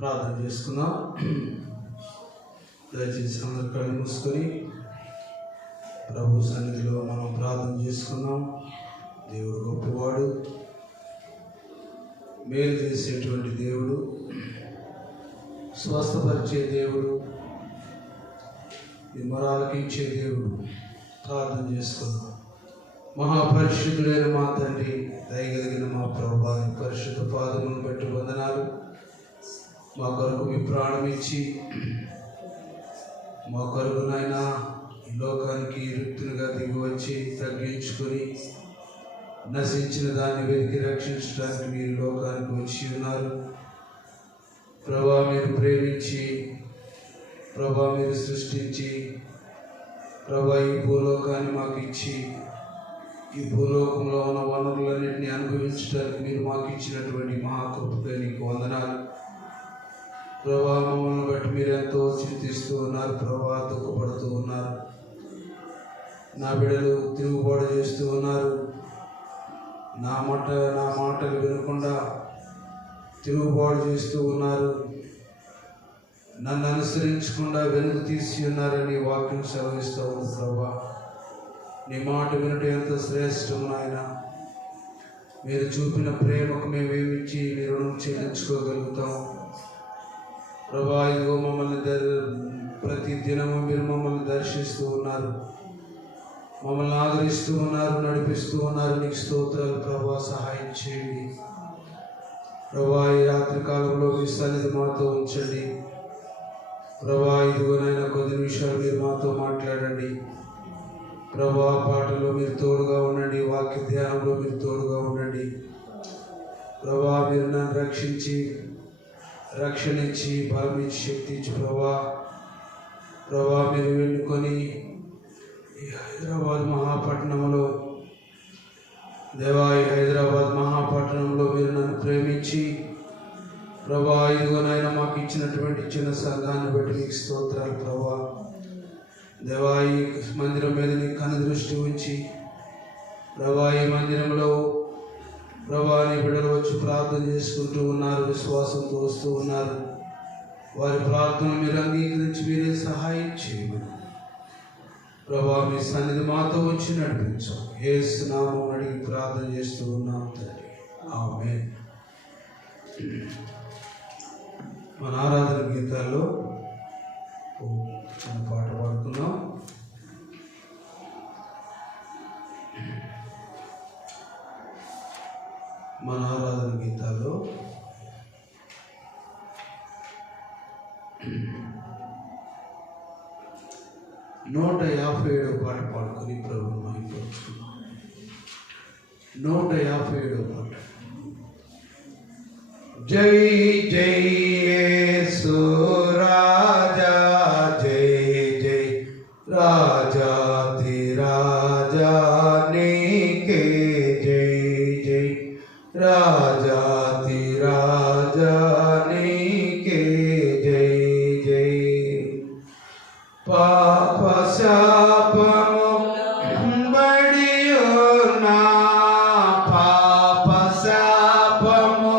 ప్రార్థన చేసుకుందాం. దయచేసి అందరు కళ్ళు మూసుకొని ప్రభు సన్నిధిలో మనం ప్రార్థన చేసుకుందాం. దేవుడు గొప్పవాడు, మేలు చేసేటువంటి దేవుడు, స్వస్థపరిచే దేవుడు, విమరాలకించే దేవుడు. ప్రార్థన చేసుకుందాం. మహాపరిశుద్ధుడైన మా తండ్రి, దయగలిగిన మా ప్రభువా, పరిశుద్ధ పాదములను బట్టి వందనాలు. మా కొరకు మీ ప్రాణం ఇచ్చి మా కొరకునైనా ఈ లోకానికి రిక్తులుగా దిగి వచ్చి తగ్గించుకొని నశించిన దాన్ని వెతికి రక్షించడానికి మీరు లోకానికి వచ్చి ఉన్నారు. ప్రభా, మీరు ప్రేమించి, ప్రభా మీరు సృష్టించి, ప్రభా ఈ భూలోకాన్ని మాకు ఇచ్చి, ఈ భూలోకంలో ఉన్న వనరులన్నింటినీ అనుభవించడానికి మీరు మాకు ఇచ్చినటువంటి మహాకృపగా నీకు వందనాలు. ప్రభా, మమ్మల్ని బట్టి మీరు ఎంతో చింతిస్తూ ఉన్నారు. ప్రభా, దుఃఖపడుతూ ఉన్నారు. నా బిడ్డలు తిరుగుబాటు చేస్తూ ఉన్నారు. నా మాటలు వినకుండా తిరుగుబాటు చేస్తూ ఉన్నారు. నన్ను అనుసరించకుండా వెనుక తీసి ఉన్నారని వాక్యం సెలవిస్తూ ఉంది. ప్రభా, నీ మాట వినటం ఎంత శ్రేష్టం నాయన. మీరు చూపిన ప్రేమకు మేమేమిచ్చి నీ రుణం చెల్లించుకోగలుగుతాం. ప్రభా, ఇదిగో మమ్మల్ని ప్రతి దినము మీరు మమ్మల్ని దర్శిస్తూ ఉన్నారు, మమ్మల్ని ఆదరిస్తూ ఉన్నారు, నడిపిస్తూ ఉన్నారు. నీకు స్తోత్రాలు ప్రభా. సహాయం చేయండి ప్రభా. ఈ రాత్రి కాలంలో మీ సన్నిధి మాతో ఉంచండి ప్రభా. ఇదిగోనైనా కొద్ది నిమిషాలు మీరు మాతో మాట్లాడండి ప్రభా. పాటలో మీరు తోడుగా ఉండండి, వాక్య ధ్యానంలో మీరు తోడుగా ఉండండి ప్రభా. మీరు నన్ను రక్షించి, రక్షణ ఇచ్చి, బలం ఇచ్చి, శక్తి ఇచ్చి ప్రభా. మీరు వెళ్ళుకొని ఈ హైదరాబాద్ మహాపట్టణంలో, దేవా, ఈ హైదరాబాద్ మహాపట్టణంలో మీరు నన్ను ప్రేమించి ప్రభా, ఇదిగోనైనా మాకు ఇచ్చినటువంటి చిన్న సంఘాన్ని బట్టి నీకు స్తోత్రాలు ప్రభా. దేవా, ఈ మందిరం మీద నీ కను దృష్టి ఉంచి ప్రభా, ఈ మందిరంలో ప్రభా నీ బిడ్డలు వచ్చి ప్రార్థన చేసుకుంటూ ఉన్నారు, విశ్వాసంతో వస్తూ ఉన్నారు. వారి ప్రార్థనలు మీరు అంగీకరించి మీరే సహాయం చేయమని ప్రభా, మీ సన్నిధి మాతో వచ్చి నడిపించాం. యేసు నామం అడిగి ప్రార్థన చేస్తూ ఉన్నాం తండ్రి, ఆమేన్. మన ఆరాధన గీతాల్లో చిన్న పాట పాడుతున్నాం. మన ఆరాధన గీతాల్లో 157వ పాట పాడుకొని ప్రభువును మహిమపరుచుకున్నాం. 157వ పాట. జై జై యేసు రాజా, జై జై రాజాతి రాజా, నీకే జై జై రాజాతి రాజా, నీకే జై జై. పాప శాపము బడియునా, పాప శాపము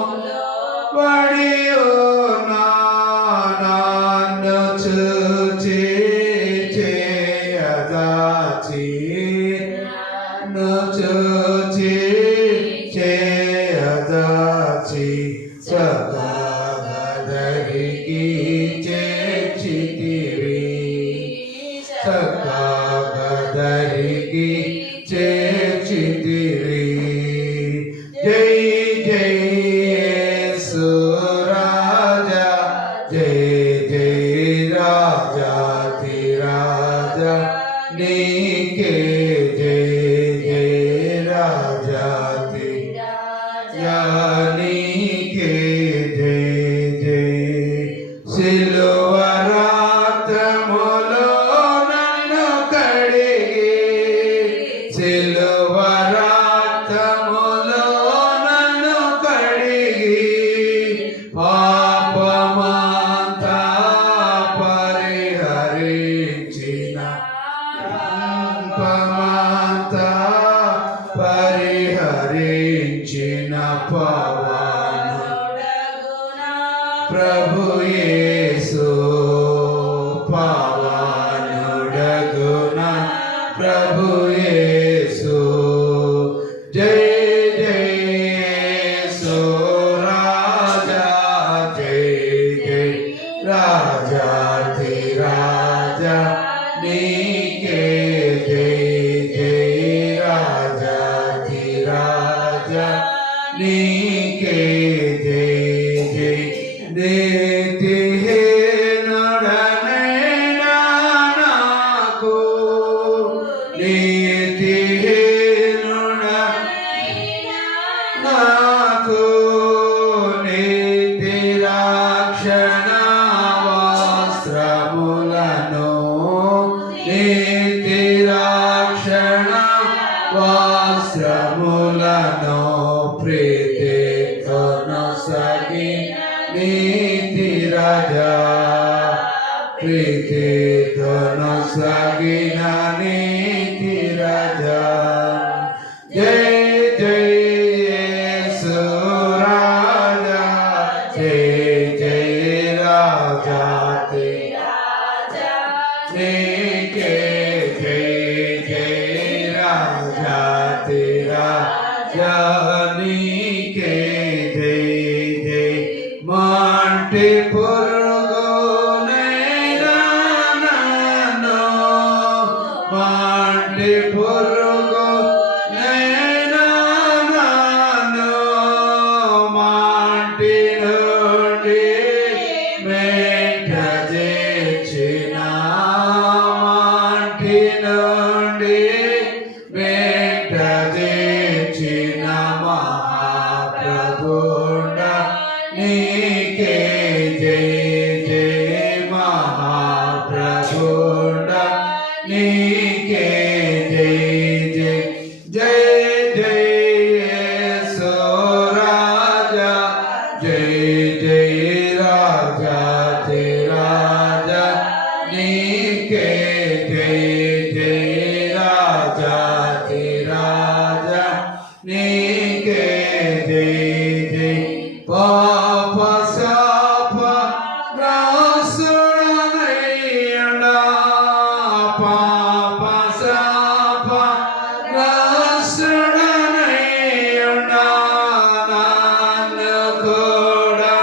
బడియునా, నన్ను చూచి చేయదాచి, నన్ను చూచి చేయదాచి, సదాగదరికి చేర్చితివి, సదాగదరికి చేర్చితివి. జై జై యేసు రాజా, జై జై రాజాతి రాజా, నీకే జై జై రాజాతి నీకే జై జై. సిలువ రక్తములో నన్ను కడిగి, సిలువ రక్తములో నన్ను కడిగి, పాపమంతా పరిహరించిన, పాపమంతా పరిహరించిన పవన ప్రభు యేసు పావనుడగునా ప్రభు యేసు జై జై యేసు రాజా జై జై రాజాతి రాజా నీకే జై జై రాజాతి రాజా నీకే జై జై నీతిహీనుడనైనా నాకు నీతిహీనుడనైనా నాకు నీతి రక్షణ వస్త్రములను నీతి రక్షణ వస్త్రములను ప్రీతితో నొసగిన నీతి రాజా ప్రీతితో నొసగిన నీతి రాజా జై జై యేసు రాజా జై జై రాజాతి రాజా నీకే జై జై రాజాతి రాజా నీకే జై జై మాంటి పురుగునైనా నన్ను మాంటి పురుగునైనా నన్ను మాంటి నుండి మెట్ట చేర్చిన మాంటి నుండి మెట్ట చేర్చిన మహాప్రభుండ నీకే జై జై మహాప్రభుండ నీకే జై జై జై జై యేసు రాజా జై జై రాజాతి రాజా నీకే జై జై రాజాతి రాజా నీకే జై జై పాప శాప గ్రాసుడనైయుడా పాప శాప గ్రాసుడనైయుడా నన్ను కూడా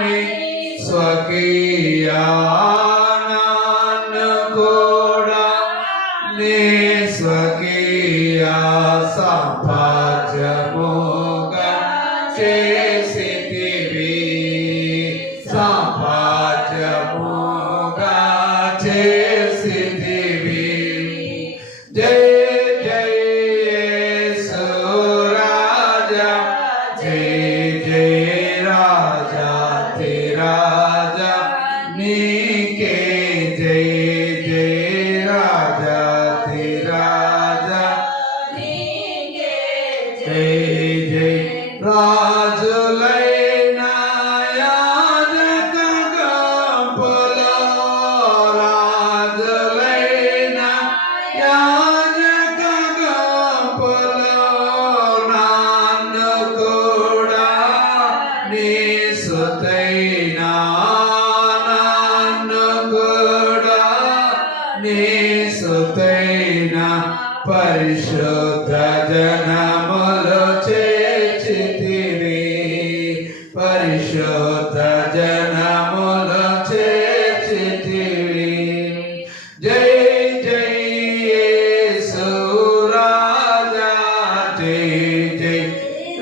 నీ స్వకీయ నన్ను కూడా నీ స్వకీయ సంపాద్యముగా చేసితివి సంపాద్యముగా చేసితివి జై జై యేసు రాజా జై జై రాజాతి రాజా నీకే జై జై రాజాతి రాజా నీకే జై జై రాజులైన యాజక గంపులో రాజులైన యాజక గంపులో నన్ను కూడా నీ సుతైన నన్ను కూడా నీ సుతైన పరిశుద్ధ జనములు చేర్చితివి పరిశుద్ధ జనములు చేర్చితివి జై జై యేసు రాజా జై జై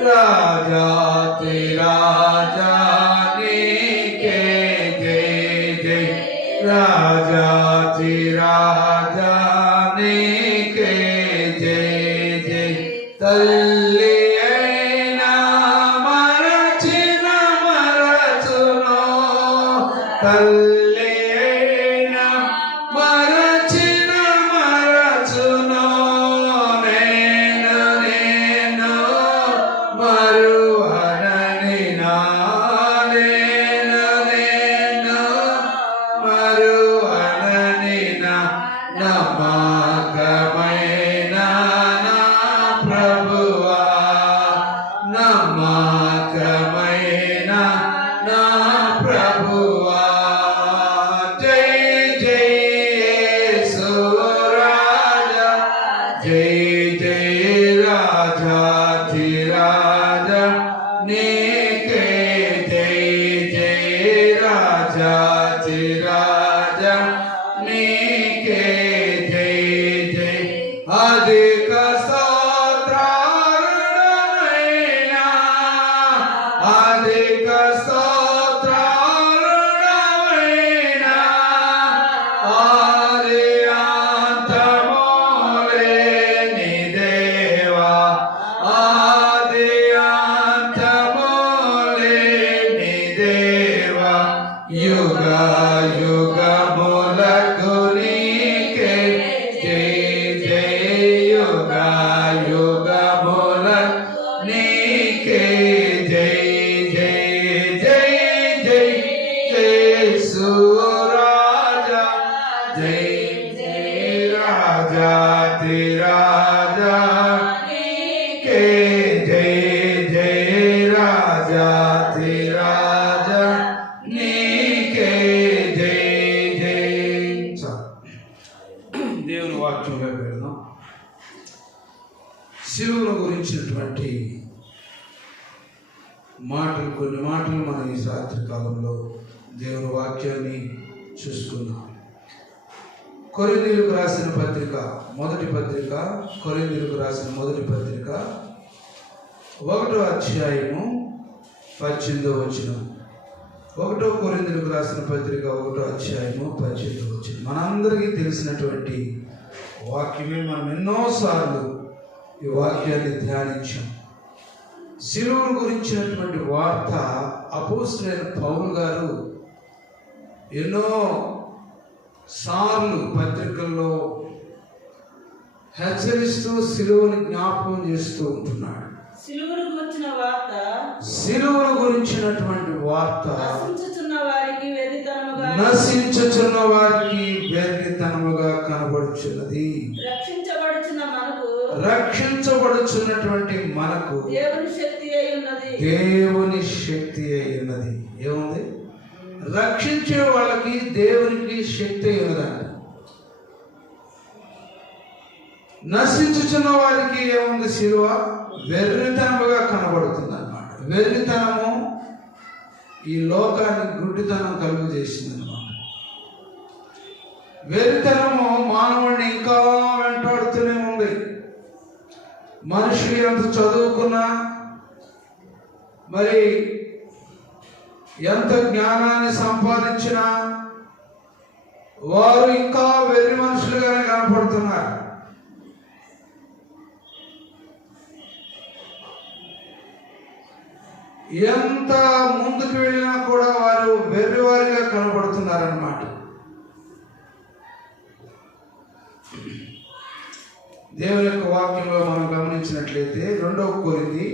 రాజాతి రాజా నీకే జై జై రాజాతి రాజా నీకే జై జై తల్లి అయినా మరచిన మరచును తల్లి అయినా మరచిన మరచును నేను మరువనని నేను మరువనని నమ్మకమైన నా ప్రభువా నమ్మకమైన నా నీకే జై జై జై జై యేసు రాజా జై జై రాజా రాజా నీకే జై జై రాజా రాజా నీకే జై జై. దేవుని వాక్యంలో పెడదాం. శిలువను గురించినటువంటి మాటలు, కొన్ని మాటలు మనం ఈ రాత్రి కాలంలో దేవుని వాక్యాన్ని చూసుకున్నాం. కొరింథీయులకు రాసిన పత్రిక మొదటి పత్రిక, కొరింథీయులకు రాసిన మొదటి పత్రిక 1వ అధ్యాయము 18వ వచనం. 1 కొరింథీయులకు రాసిన పత్రిక 1వ అధ్యాయము 18వ వచనం. మనందరికీ తెలిసినటువంటి వాక్యమే. మనం ఎన్నోసార్లు ఈ వాక్యాన్ని ధ్యానించాం. శిలువను గురించినటువంటి వార్త అపోస్తలుడైన పౌలు గారు ఎన్నో సార్లు పత్రికల్లో హెచ్చరిస్తూ శిలువను జ్ఞాపకం చేస్తూ ఉంటున్నాడు. శిలువను గురించినటువంటి వార్త నశించుచున్న వారికి వెర్రితనముగా కనబడుచున్నది. రక్షించబడుచున్నటువంటి మనకు దేవుని శక్తి అయి ఉన్నది. ఏముంది? రక్షించే వాళ్ళకి దేవునికి శక్తి అయి ఉన్నదంట. నశించుచున్న వారికి ఏముంది? శిలువ వెర్రితనముగా కనబడుతుంది అన్నమాట. వెర్రితనము ఈ లోకాన్ని గుడ్డితనం కలుగు చేసింది అన్నమాట. వెర్రితనము మానవుడిని ఇంకా వెంటాడుతూనే ఉంది. మనుషులు ఎంత చదువుకున్నా, మరి ఎంత జ్ఞానాన్ని సంపాదించినా వారు ఇంకా వెర్రి మనుషులుగానే కనపడుతున్నారు. ఎంత ముందుకు వెళ్ళినా కూడా వారు వెర్రివారిగా కనపడుతున్నారన్నమాట. దేవుని యొక్క వాక్యంలో మనం గమనించినట్లయితే 2వ కొరింథీ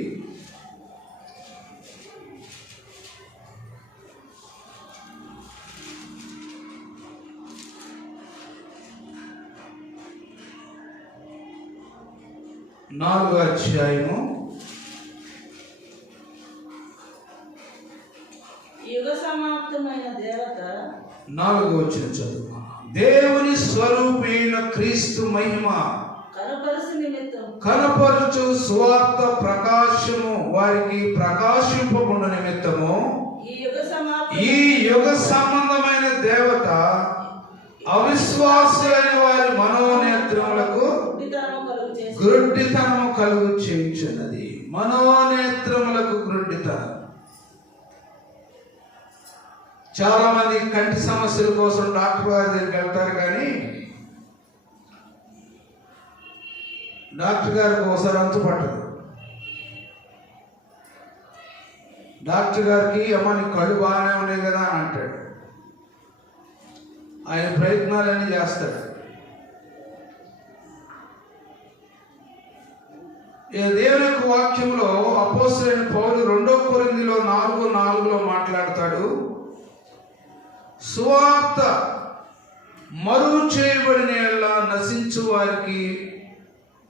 4వ అధ్యాయము 4వ వచనం చదువు. దేవుని స్వరూపైన క్రీస్తు మహిమ కనపరచు సువార్త ప్రకాశము వారికి ప్రకాశింపకుండా నిమిత్తము ఈ యుగ సంబంధమైన దేవత అవిశ్వాసులైన వారి మనోనేత్రములకు గ్రుడ్డితనము కలుగు చేయుచున్నది. మనోనేత్రములకు గ్రుడ్డితనం. చాలా మంది కంటి సమస్యల కోసం డాక్టర్ గారి దగ్గరికి వెళ్తారు, కానీ డాక్టర్ గారికి ఒకసారి అంతు పట్టదు. డాక్టర్ గారికి అమ్మ నీ కళ్ళు బాగానే ఉన్నాయి కదా అని అంటాడు. ఆయన ప్రయత్నాలన్నీ చేస్తాడు. దేవుని యొక్క వాక్యంలో అపోస్తలుడైన పౌలు 2వ కొరింథీలో 4:4 మాట్లాడతాడు. సువార్త మరుగు చేయబడిన యెడల నశించు వారికి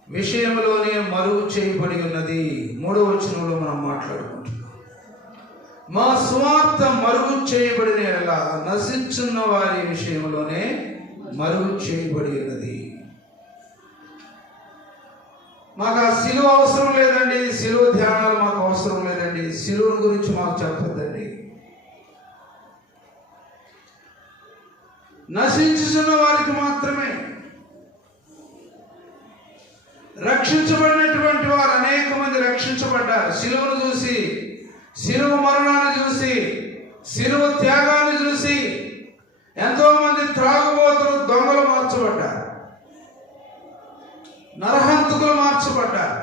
విషయంలోనే మరుగు చేయబడి ఉన్నది. 3వ వచనంలో మనం మాట్లాడుకుంటున్నాం. మా సువార్త మరుగు చేయబడిన యెడల నశించున్న వారి విషయంలోనే మరుగు చేయబడి ఉన్నది. మాకు ఆ శిలువ అవసరం లేదండి, శిలువ ధ్యానాలు మాకు అవసరం లేదండి, శిలువ గురించి మాకు చెప్పొద్దండి. నశించుతున్న వారికి మాత్రమే. రక్షించబడినటువంటి వారు అనేక మంది రక్షించబడ్డారు. శిలువను చూసి, శిలువ మరణాన్ని చూసి, శిలువ త్యాగాన్ని చూసి ఎంతో మంది త్రాగుబోతులు, దొంగలు మార్చబడ్డారు, నరహంతకులు మార్చబడ్డారు,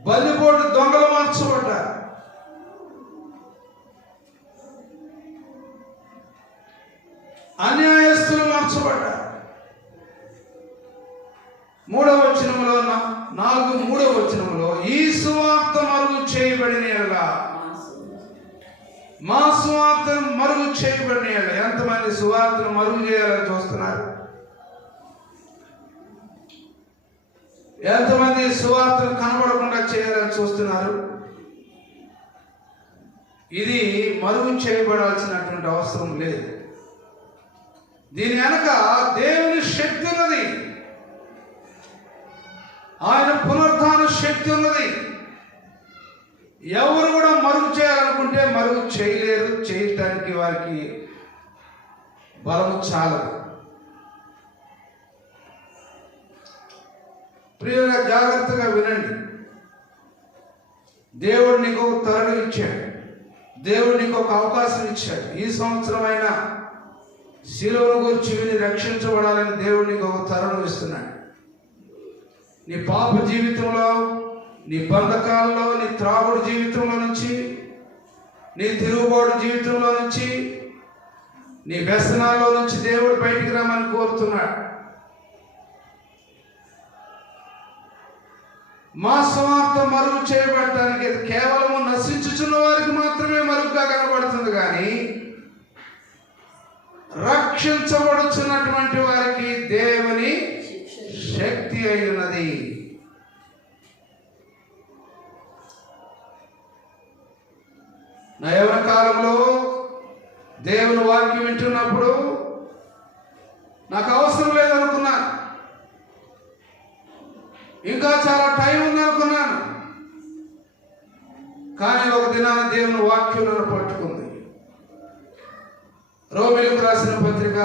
బలిపోటు దొంగలు మార్చబడ్డారు. అన్యాయస్తులు మార్చబడ్డారు. 3వ వచనంలో ఈ సువార్త మరుగు మా సువార్తను మరుగు చేయబడిన ఎంతమంది సువార్తను మరుగు చేయాలని చూస్తున్నారు? ఎంతమంది సువార్తను కనబడకుండా చేయాలని చూస్తున్నారు? ఇది మరుగు చేయబడాల్సినటువంటి అవసరం లేదు. దీని వెనక దేవుని శక్తి ఉన్నది, ఆయన పునరుద్ధాన శక్తి ఉన్నది. ఎవరు కూడా మరుగు చేయాలనుకుంటే మరుగు చేయలేరు. చేయటానికి వారికి బలము చాలదు. ప్రియులుగా జాగ్రత్తగా వినండి. దేవుడు నీకు ఒక తరుణం ఇచ్చాడు, దేవుడు నీకు ఒక అవకాశం ఇచ్చాడు. ఈ సంవత్సరం అయినా శిలువను గురించి విని రక్షించబడాలని దేవుడు నీకు ఒక తరుణం ఇస్తున్నాడు. నీ పాప జీవితంలో, నీ బంధకాల్లో, నీ త్రాగుడు జీవితంలో నుంచి, నీ తిరుగుబాటు జీవితంలో నుంచి, నీ వ్యసనాల్లో నుంచి దేవుడు బయటికి రామని కోరుతున్నాడు. మా స్వార్థ మరుగు చేయబడటానికి కేవలము నశించుచున్న వారికి మాత్రమే మరుగుగా కనబడుతుంది, కానీ రక్షించబడుచున్నటువంటి వారికి దేవుని శక్తి అయి ఉన్నది. నా యవ్వన కాలంలో దేవుని వాక్యం వింటున్నప్పుడు నాకు అవసరం లేదనుకున్నాను, ఇంకా చాలా టైం ఉందనుకున్నాను. కానీ ఒక దినాన దేవుని వాక్యం నన్ను పట్టుకుంది. రోమీయులకు రాసిన పత్రిక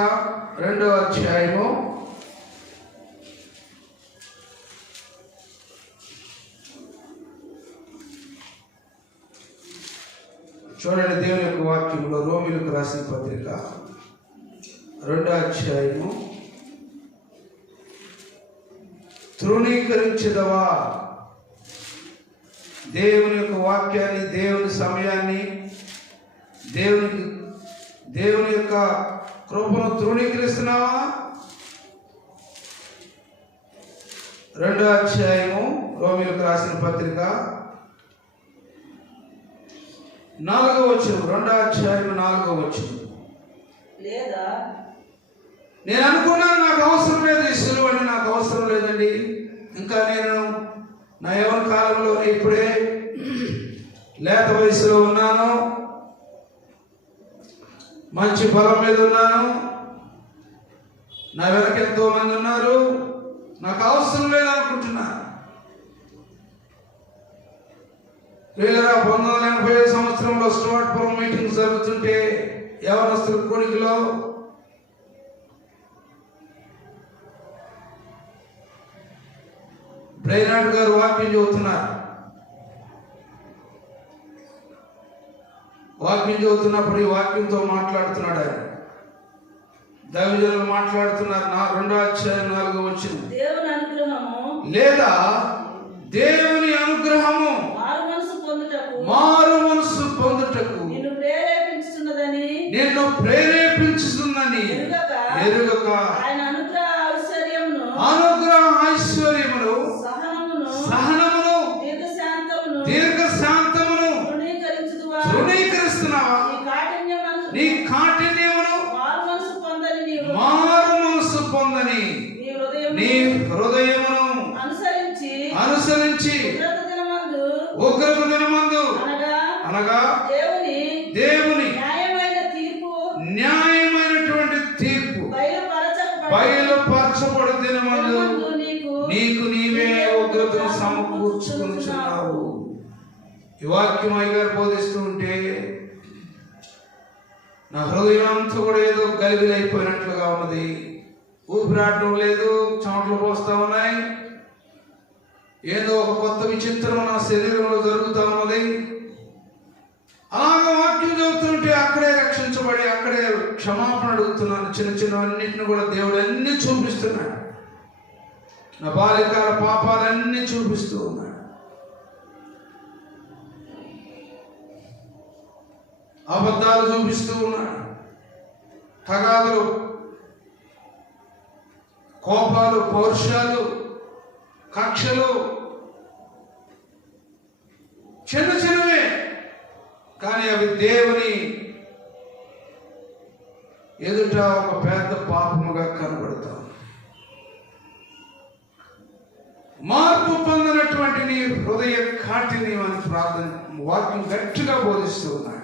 2వ అధ్యాయము 2వ దేవుని యొక్క వాక్యంలో రోమీయులకు రాసిన పత్రిక 2వ అధ్యాయము, తృణీకరించదవా? దేవుని యొక్క వాక్యాన్ని, దేవుని సమయాన్ని, దేవుని యొక్క కృపను తృణీకరిస్తున్నావా? 2వ అధ్యాయము రోమీయులకు రాసిన పత్రిక 4వ వచనం, 2వ అధ్యాయం 4వ వచనం. లేదా నేను అనుకున్నాను నాకు అవసరం లేదు, ఈ సులువు అని నాకు అవసరం లేదండి. ఇంకా నేను నా యవ్వన కాలంలో ఇప్పుడే లేత వయసులో ఉన్నాను, మంచి బలం మీద ఉన్నాను, నా వెనక ఎంతో మంది ఉన్నారు, నాకు అవసరం లేదనుకుంటున్నాను. 1980 సంవత్సరంలో స్టార్ట్పురం మీటింగ్ జరుగుతుంటే యవనస్తుల కొడుకులో బ్రైనాడ్ గారు వాక్యం చెబుతున్నారు. వాక్యం చెబుతున్నప్పుడు ఈ వాక్యంతో మాట్లాడుతున్నాడు ఆయన. దైవజనులు మాట్లాడుతున్నారు. 2వ అధ్యాయం 4వ వచనం. దేవుని అనుగ్రహము లేదా దేవుని అనుగ్రహము మారు మనసు పొందుటకు నిన్ను ప్రేరేపించుతుందని ఎరుగక ఆయన అనుగ్రహ ఐశ్వర్యమును సహనమును దీర్ఘశాంతమును తృణీకరిస్తున్నావా? నీ కాఠిన్యమును మారు మనసు పొందని నీ హృదయమును అనుసరించి ఉగ్రత దినమందు అనగా దేవుని న్యాయమైనటువంటి తీర్పు బయలుపరచబడు దినమందు నీకు నీవే ఉగ్రతను సమకూర్చుకుంటున్నావు. ఈ వాక్యం అయ్యగారు బోధిస్తూ ఉంటే నా హృదయం అంతా కూడా ఏదో గలిబిలైపోయినట్లుగా ఉన్నది. ఊపిరాడడం లేదు, చెమటలు పోస్తా ఉన్నాయి, ఏదో ఒక కొత్త విచిత్రం నా శరీరంలో జరుగుతూ ఉన్నది. అలాగ వాక్యం చదువుతుంటే అక్కడే రక్షించబడి అక్కడే క్షమాపణ అడుగుతున్నాను. చిన్న చిన్న అన్నింటిని కూడా దేవుడు అన్ని చూపిస్తున్నాడు. నా బాల్యకాల పాపాలన్నీ చూపిస్తూ ఉన్నాడు. అబద్ధాలు చూపిస్తూ ఉన్నాడు. తగాదులు, కోపాలు, పౌరుషాలు, కక్షలు చిన్న చిన్నవే, కానీ కానీ అవి దేవుని ఎదుట ఒక పెద్ద పాపముగా కనబడతాం. మార్పు పొందినటువంటి నీ హృదయ కాటిని మన ప్రార్థన వాక్యం గట్టిగా బోధిస్తూ ఉన్నాడు.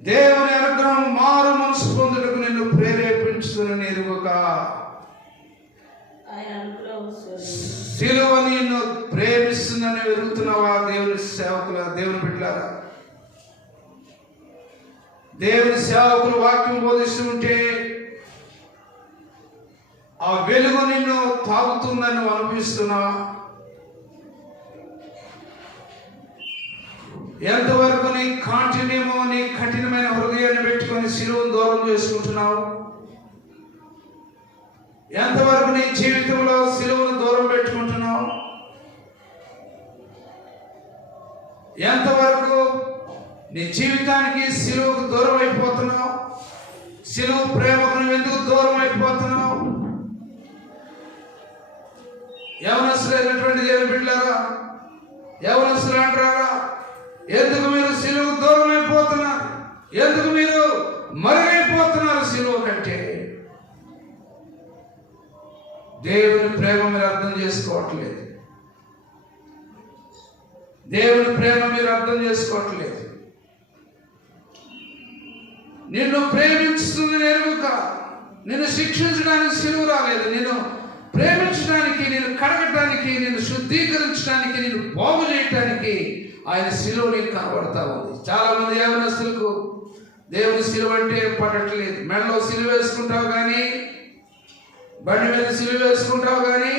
దేవుని అనుగ్రహం మారు మనసు పొందుటకు నిన్ను ప్రేరేపించుతున్న ఎరుగక సిలువ నిన్ను ప్రేమిస్తుందని ఎరుగుతున్నావా? దేవుని సేవకుల, దేవుని బిడ్డలారా, దేవుని సేవకులు వాక్యం బోధిస్తూ ఉంటే ఆ వెలుగు నిన్ను తాగుతుందని అనుభవిస్తున్నావా? ఎంతవరకు నీ కాఠిన్యమో, నీ కఠినమైన హృదయాన్ని పెట్టుకొని సిలువను దూరం చేసుకుంటున్నావు? ఎంతవరకు నీ జీవితంలో సిలువను దూరం పెట్టుకుంటున్నావు? ఎంతవరకు నీ జీవితానికి సిలువకు దూరం అయిపోతున్నావు? సిలువ ప్రేమకు నువ్వు ఎందుకు దూరం అయిపోతున్నావు? యవనస్తులైనటువంటి దేవుని బిడ్డలారా, యవనస్తులు అంటారా, ఎందుకు మీరు సిలువ దూరం అయిపోతున్నారు? ఎందుకు మీరు మరుగైపోతున్నారు సిలువ కంటే? దేవుని ప్రేమ మీరు అర్థం చేసుకోవట్లేదు. దేవుని ప్రేమ మీరు అర్థం చేసుకోవట్లేదు. నిన్ను ప్రేమించుతుంది ఎరుక. నిన్ను శిక్షించడానికి సిలువ రాలేదు. నిన్ను ప్రేమించడానికి, నిన్ను కడగటానికి, నిన్ను శుద్ధీకరించడానికి, నిన్ను బాగు చేయటానికి ఆయన సిలువ నీకు కనబడతా ఉంది. చాలా మంది యవనస్తులకు దేవుని సిలువ అంటే పడట్లేదు. మెడలో సిలువ వేసుకుంటావు కానీ, బండి మీద సిలువ వేసుకుంటావు కానీ,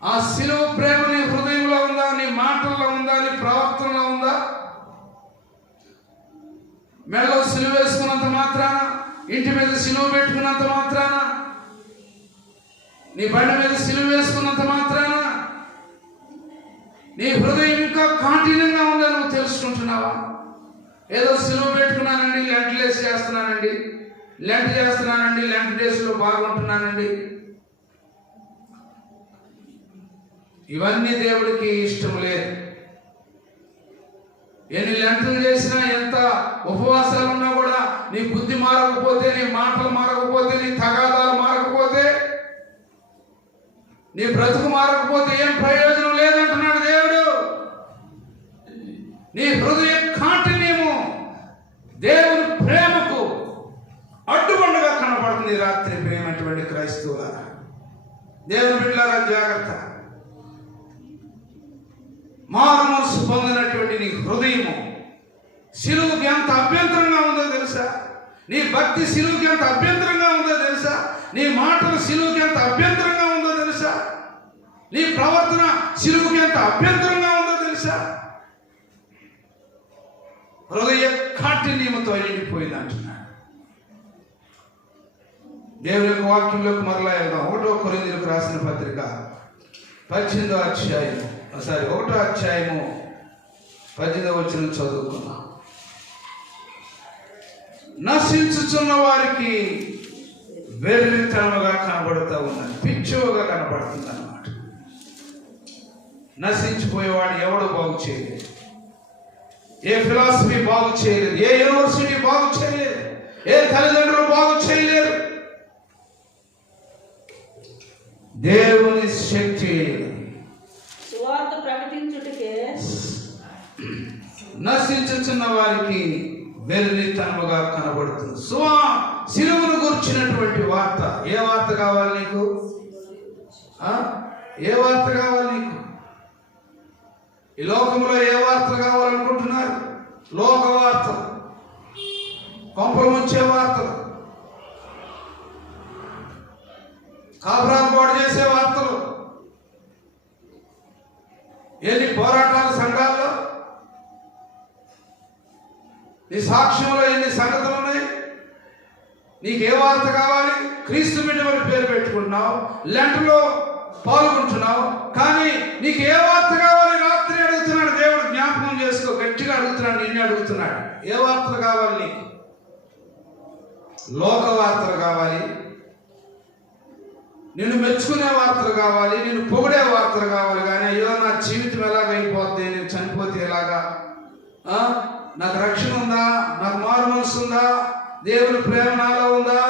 ఆ సిలువ ప్రేమ నీ హృదయంలో ఉందా? నీ మాటల్లో ఉందా? నీ ప్రవర్తనలో ఉందా? మెడలో సిలువ వేసుకున్నంత మాత్రాన, ఇంటి మీద సిలువ పెట్టుకున్నంత మాత్రాన, నీ బండి మీద సిలువ వేసుకున్నంత మాత్రాన నీ హృదయం ఇంకా కాఠిన్యంగా ఉందని నువ్వు తెలుసుకుంటున్నావా? ఏదో సిలువ పెట్టుకున్నానండి, లెంట్ లేసి చేస్తున్నానండి, లెంట్ చేస్తున్నానండి, లెంట్ డేస్లో బాగుంటున్నానండి, ఇవన్నీ దేవుడికి ఇష్టం లేదు. ఎన్ని లెంటలు చేసినా, ఎంత ఉపవాసాలు ఉన్నా కూడా నీ బుద్ధి మారకపోతే, నీ మాటలు మారకపోతే, నీ తగాదాలు మారకపోతే, నీ బ్రతుకు మారకపోతే ఏం ప్రయోజనం లేదంటున్నాడు దేవుడు. నీ హృదయ కాఠిన్యము దేవుని ప్రేమకు అడ్డుబండగా కనపడుతుంది రాత్రి. ప్రేమైనటువంటి క్రైస్తవుల, దేవుని బిడ్డలారా, జాగ్రత్త. మారు మనసు పొందినటువంటి నీ హృదయము సిలువకి ఎంత అభ్యంతరంగా ఉందో తెలుసా? నీ భక్తి సిలువకి ఎంత అభ్యంతరంగా ఉందో తెలుసా? నీ మాటలు సిలువకి ఎంత అభ్యంతరంగా ఉందో తెలుసా? నీ ప్రవర్తన సిలువకి ఎంత అభ్యంతరంగా ఉందో తెలుసా? హృదయ కాఠిన్యముతో నిండిపోయింది అంటున్నాడు. దేవుని యొక్క వాక్యంలోకి మరలా వెళ్దాం. 1 కొరింథీయులకు రాసిన పత్రిక 18వ అధ్యాయము 1వ అధ్యాయము 18వ వచనం చదువుకున్నాం. నశించుచున్న వారికి వెర్రితనముగా కనబడుతూ ఉన్నది, పిచ్చోగా కనబడుతుంది అన్నమాట. నశించిపోయేవాడు ఎవడు బాగు చేయలేదు. ఏ ఫిలాసఫీ బాగు చేయలేదు, ఏ యూనివర్సిటీ బాగు చేయలేదు, ఏ తల్లిదండ్రులు బాగు చేయలేరు. దేవుని శక్తి సువార్త ప్రకటించుటకే నశించుచున్న వారికి వెర్రితనముగా కనబడుతుంది. సిలువను గురించినటువంటి వార్త. ఏ వార్త కావాలి నీకు? ఏ వార్త కావాలి నీకు? ఈ లోకంలో ఏ వార్తలు కావాలనుకుంటున్నారు? లోక వార్తలు, కొంపలు ముంచే వార్తలు, కాపురాలు పాడు చేసే వార్తలు. ఎన్ని పోరాటాలు సంఘాల్లో, నీ సాక్ష్యంలో ఎన్ని సంగతులు ఉన్నాయి? నీకు ఏ వార్త కావాలి? క్రీస్తు బిడ్డమని పేరు పెట్టుకుంటున్నావు, లెంటలో పాల్గొంటున్నావు, కానీ నీకు ఏ వార్త కావాలి? రాత్రి అడుగుతున్నాడు దేవుడు. జ్ఞాపకం చేసుకో, గట్టిగా అడుగుతున్నాడు, నిన్ను అడుగుతున్నాడు. ఏ వార్తలు కావాలి నీకు? లోక వార్తలు కావాలి, నిన్ను మెచ్చుకునే వార్తలు కావాలి, నిన్ను పొగిడే వార్తలు కావాలి. కానీ అయ్యో నా జీవితం దేవుని ప్రేమ నాలో ఉందా?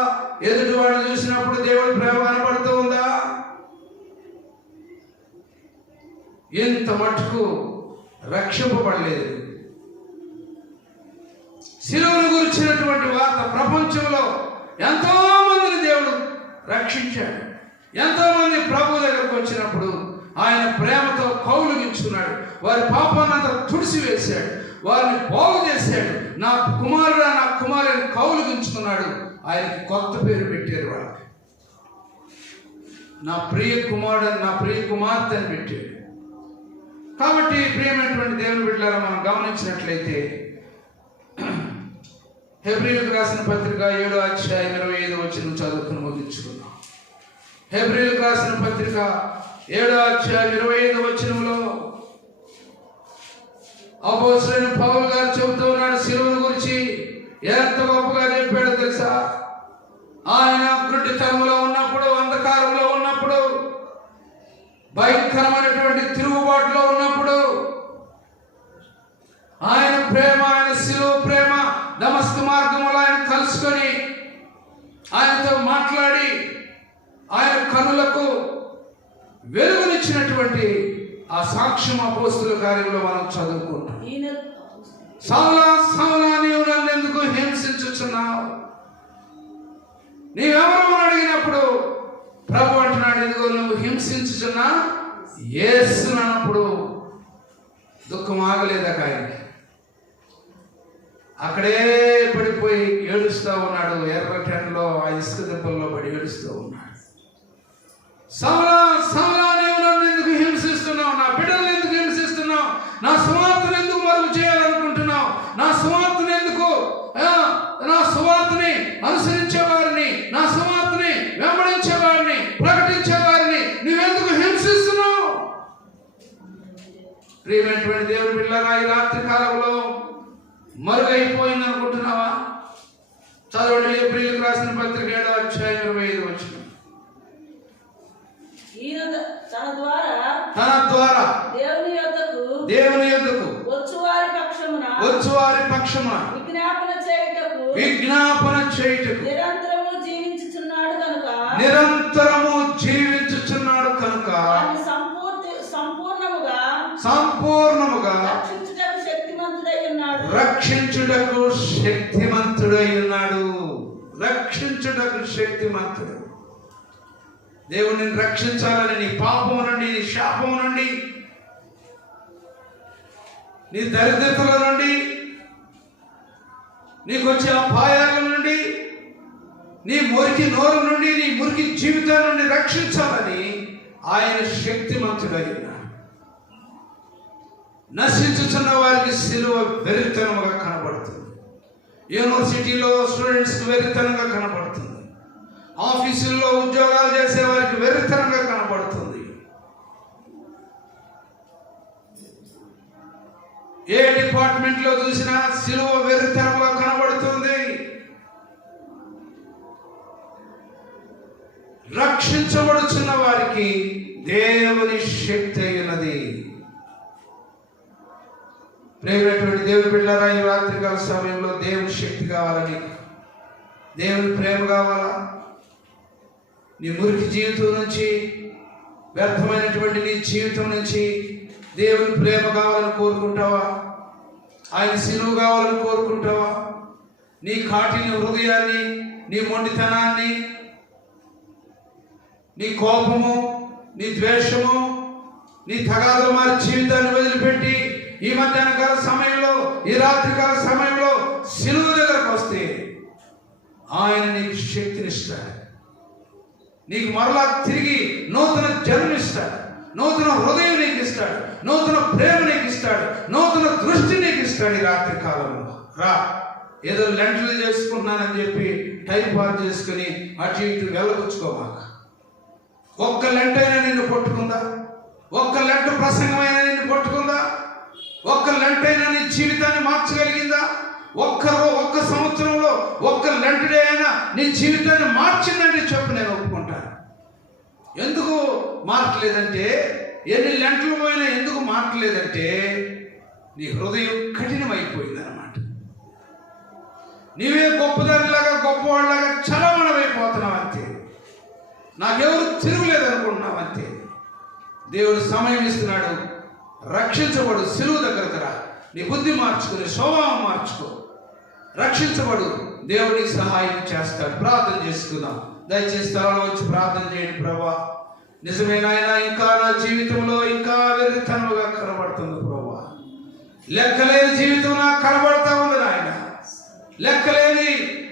ఎదుటి వాడిని చూసినప్పుడు దేవుని ప్రేమ కనపడుతూ ఉందా? ఇంత మట్టుకు రక్షింపబడలేదు. శిలువను గురించినటువంటి వార్త ప్రపంచంలో ఎంతో మందిని దేవుడు రక్షించాడు. ఎంతో మంది ప్రభు దగ్గరకు వచ్చినప్పుడు ఆయన ప్రేమతో కౌలుగించుకున్నాడు. వారి పాపాన్నంతా తుడిసివేశాడు, వారిని బాగు చేశాడు. నా కుమారుడు నా కుమారుని కౌలుగించుకున్నాడు. ఆయనకి కొత్త పేరు పెట్టారు. వాళ్ళకి నా ప్రియ కుమారుడు, నా ప్రియ కుమార్తె అని పెట్టాడు. కాబట్టి ప్రియమైనటువంటి దేవుని బిడ్డలారా, మనం గమనించినట్లయితే హెబ్రీయులకు రాసిన పత్రిక 7వ అధ్యాయం 25వ వచనం చదువుకుని ముగించుకున్నాం. హెబ్రీయులకు రాసిన పత్రిక 7వ అధ్యాయం 25వ వచనంలో అపోస్తలుడైన పౌలు గారు చెబుతూ ఉన్నాడు. శిలువను గురించి ఎంత గొప్పగా చెప్పాడో తెలుసా? ఆయన గుడ్డితనంలో ఉన్నప్పుడు, అంధకారంలో ఉన్నప్పుడు, భయంకరమైనటువంటి తిరుగుబాటులో ఉన్నప్పుడు ఆయన ప్రేమ, ఆయన శిలువ ప్రేమ, దమస్కు మార్గంలో ఆయన కలుసుకొని ఆయనతో మాట్లాడి ఆయన కనులకు వెలుగునిచ్చినటువంటి ఆ సాక్ష్యం అపోస్తలుల కార్యంలో మనం చదువుకుంటాం. సౌలా సౌలా, నీవు నన్ను ఎందుకు హింసించుచున్నావు? నీవెవరు అడిగినప్పుడు ప్రభు అంటున్నాడు, ఇదిగో నువ్వు హింసించుచున్నా యేసును అన్నప్పుడు దుఃఖం ఆగలేదక ఆయనకి. అక్కడే పడిపోయి ఏడుస్తూ ఉన్నాడు. ఎర్రటెండలో ఆ ఇసుక దెబ్బల్లో పడి ఏడుస్తూ ఉన్నాడు. సౌలా సౌలా, నీవు నన్ను ఎందుకు హింసిస్తున్నావు? నా బిడ్డలను ఎందుకు హింసిస్తున్నావు? నా సువార్తను ఎందుకు మరుగు చేయాలనుకుంటున్నావు? నా సువార్తను ఎందుకు, నా సువార్తని అనుసరించే వారిని, నా సువార్తని వెంబడించే వారిని, ప్రకటించే వారిని నువ్వెందుకు హింసిస్తున్నావు? ప్రియమైనటువంటి దేవుని బిడ్డలారా, ఈ రాత్రి కాలంలో మరుగైపోయింది అనుకుంటున్నావా? చదవండి హెబ్రీయులకు రాసిన పత్రిక 7వ అధ్యాయం 25వ వచనం. తన ద్వారా దేవుని యొద్దకు వచ్చువారి పక్షమున విజ్ఞాపన చేయుటకు నిరంతరము జీవించుచున్నాడు కనుక సంపూర్ణముగా రక్షించుటకు శక్తిమంతుడై ఉన్నాడు. రక్షించుటకు శక్తిమంతుడు. దేవుని రక్షించాలని, నీ పాపము నుండి, నీ శాపము నుండి, నీ దరిద్రతల నుండి, నీకు వచ్చే అపాయాల నుండి, నీ మురికి నోరు నుండి, నీ మురికి జీవితం నుండి రక్షించాలని ఆయన శక్తిమంతుడై ఉన్నాడు. నశించుచున్న వారికి సిలువ వెరితనముగా కనబడుతుంది. యూనివర్సిటీలో స్టూడెంట్స్కి వెరితనంగా కనబడుతుంది. ఆఫీసుల్లో ఉద్యోగాలు చేసే వారికి వెరితనంగా కనబడుతుంది. ఏ డిపార్ట్మెంట్లో చూసినా సిలువ వెరితనంగా కనబడుతుంది. రక్షించబడుచున్న వారికి దేవుని శక్తి అయినది. ప్రేమైనటువంటి దేవుని బిడ్డలారా, ఈ రాత్రికాల సమయంలో దేవుని శక్తి కావాలని, దేవుని ప్రేమ కావాలా? నీ మురికి జీవితం నుంచి, వ్యర్థమైనటువంటి నీ జీవితం నుంచి దేవుని ప్రేమ కావాలని కోరుకుంటావా? ఆయన సిలువ కావాలని కోరుకుంటావా? నీ కాటిని హృదయాన్ని, నీ మొండితనాన్ని, నీ కోపము, నీ ద్వేషము, నీ తగాదుల మారి జీవితాన్ని వదిలిపెట్టి ఈ మధ్యాహ్నకాల సమయంలో, ఈ రాత్రికాల సమయంలో సిలువ దగ్గరకు వస్తే ఆయన నీకు శక్తినిస్తాడు. నీకు మరలా తిరిగి నూతన జన్మిస్తాడు, నూతన హృదయం నీకు ఇస్తాడు, నూతన ప్రేమ నీకు ఇస్తాడు, నూతన దృష్టి నీకు ఇస్తాడు. ఈ రాత్రి కాలంలో రా. ఏదో లెంటలు చేసుకుంటున్నానని చెప్పి టైం పాస్ చేసుకుని అటు ఇటు వెళ్ళగొచ్చుకోమాక. ఒక్క లెంటైనా నిన్ను పట్టుకుందా? ఒక్క లెంట ప్రసంగమైనా నిన్ను పట్టుకుందా? ఒక్క లెంటైనా నీ జీవితాన్ని మార్చగలిగిందా? ఒక్క సంవత్సరంలో ఒక్క లెంటడే అయినా నీ జీవితాన్ని మార్చిందంటే చెప్పు, నేను ఒప్పుకుంటాను. ఎందుకు మార్చలేదంటే, ఎన్ని లెంటలు పోయినా ఎందుకు మార్చలేదంటే నీ హృదయం కఠినమైపోయింది అన్నమాట. నీవే గొప్పదానిలాగా గొప్పవాళ్ళలాగా చలమణమైపోతున్నావు అంతే. నాకెవరు తిరుగులేదనుకుంటున్నావు అంతే. దేవుడు సమయం ఇస్తున్నాడు. రక్షించబడు, సిలువ దగ్గరకు రా, నీ బుద్ధి మార్చుకుని స్వభావం మార్చుకో, రక్షించబడు. దేవుడికి సహాయం చేస్తాడు. ప్రార్థన చేసుకుందాం. దయచేసి స్థలంలో వచ్చి ప్రార్థన చేయండి. ప్రభా, నిజమే నాయన, ఇంకా నా జీవితంలో ఇంకా వెర్రితనముగా కనబడుతుంది ప్రభా. లెక్కలేని జీవితం నాకు కనబడతా ఉంది నాయన. లెక్కలేని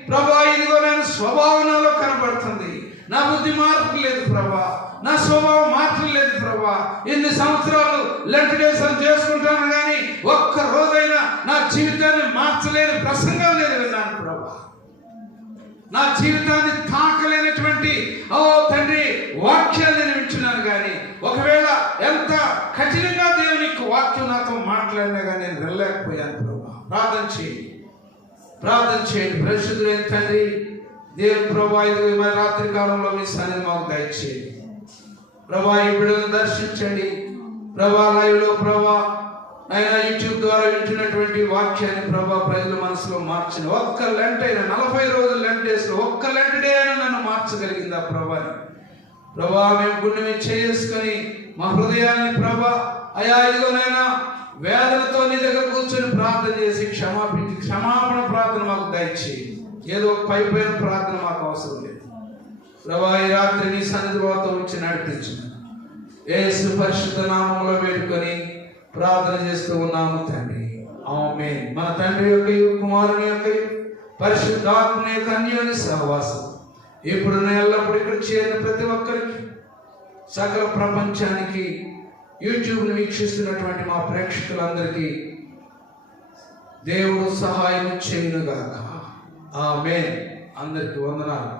ప్రభా, ఇదిగో నేను స్వభావంలో కనబడుతుంది. నా బుద్ధి మార్చలేదు ప్రభా, నా స్వభావం మార్చలేదు ప్రభా. ఎన్ని సంవత్సరాలు లెంట్ డేస్ చేసుకుంటాను కానీ ఒక్క రోజైనా నా జీవితాన్ని మార్చలేని ప్రసంగం లేదు విన్నాను ప్రభా. నా జీవితాన్ని తాకలేనటువంటి తండ్రి వాక్యాలు నేను వింటున్నాను కానీ ఒకవేళ ఎంత కఠినంగా దేవుని వాక్యం నాతో మాట్లాడినా కానీ నేను వెళ్ళలేకపోయాను ప్రభా. ప్రార్థన చేయండి, ప్రార్థన చేయండి. పరిశుద్ధులైన తండ్రి దేవుని ప్రభా, ఇది మరి రాత్రి కాలంలో మీ సన్నిధి మాకు దయచేయండి ప్రభా. ఈ బిడ్డలను దర్శించండి ప్రభా. లైవ్లో ప్రభా ఆయన యూట్యూబ్ ద్వారా వింటున్నటువంటి వాక్యాన్ని ప్రభా ప్రజల మనసులో మార్చిన ఒక్క లెంట్ అయినా 40 రోజులు లెంట్ డేస్లో ఒక్క లెంట్ డే అయినా నన్ను మార్చగలిగిందా ప్రభాని. ప్రభా మేము గుండె చేసుకొని మా హృదయాన్ని ప్రభా అయా ఇదిగోనైనా వేదనతో నీ దగ్గర కూర్చొని ప్రార్థన చేసి క్షమాపణ ప్రార్థన మాకు దయచేయి. ఏదో పై ప్రార్థన మాకు అవసరం లేదు ప్రభా. ఈ రాత్రి నీ సన్నిధితో వచ్చి నడిపించు. యేసు పరిశుద్ధ నామములో వేడుకొని ప్రార్థన చేస్తూ ఉన్నాము తండ్రి, ఆమేన్. మన తండ్రి యొక్క కుమారుని యొక్క పరిశుద్ధాత్మ యొక్క అన్యోన్య సహవాసం ఇప్పుడు ఎల్లప్పుడు ఇక్కడ చేరిన ప్రతి ఒక్కరికి, సకల ప్రపంచానికి, యూట్యూబ్ను వీక్షిస్తున్నటువంటి మా ప్రేక్షకులందరికీ దేవుడు సహాయం చేయునుగాక. ఆమేన్. అందరికీ వందనాలు.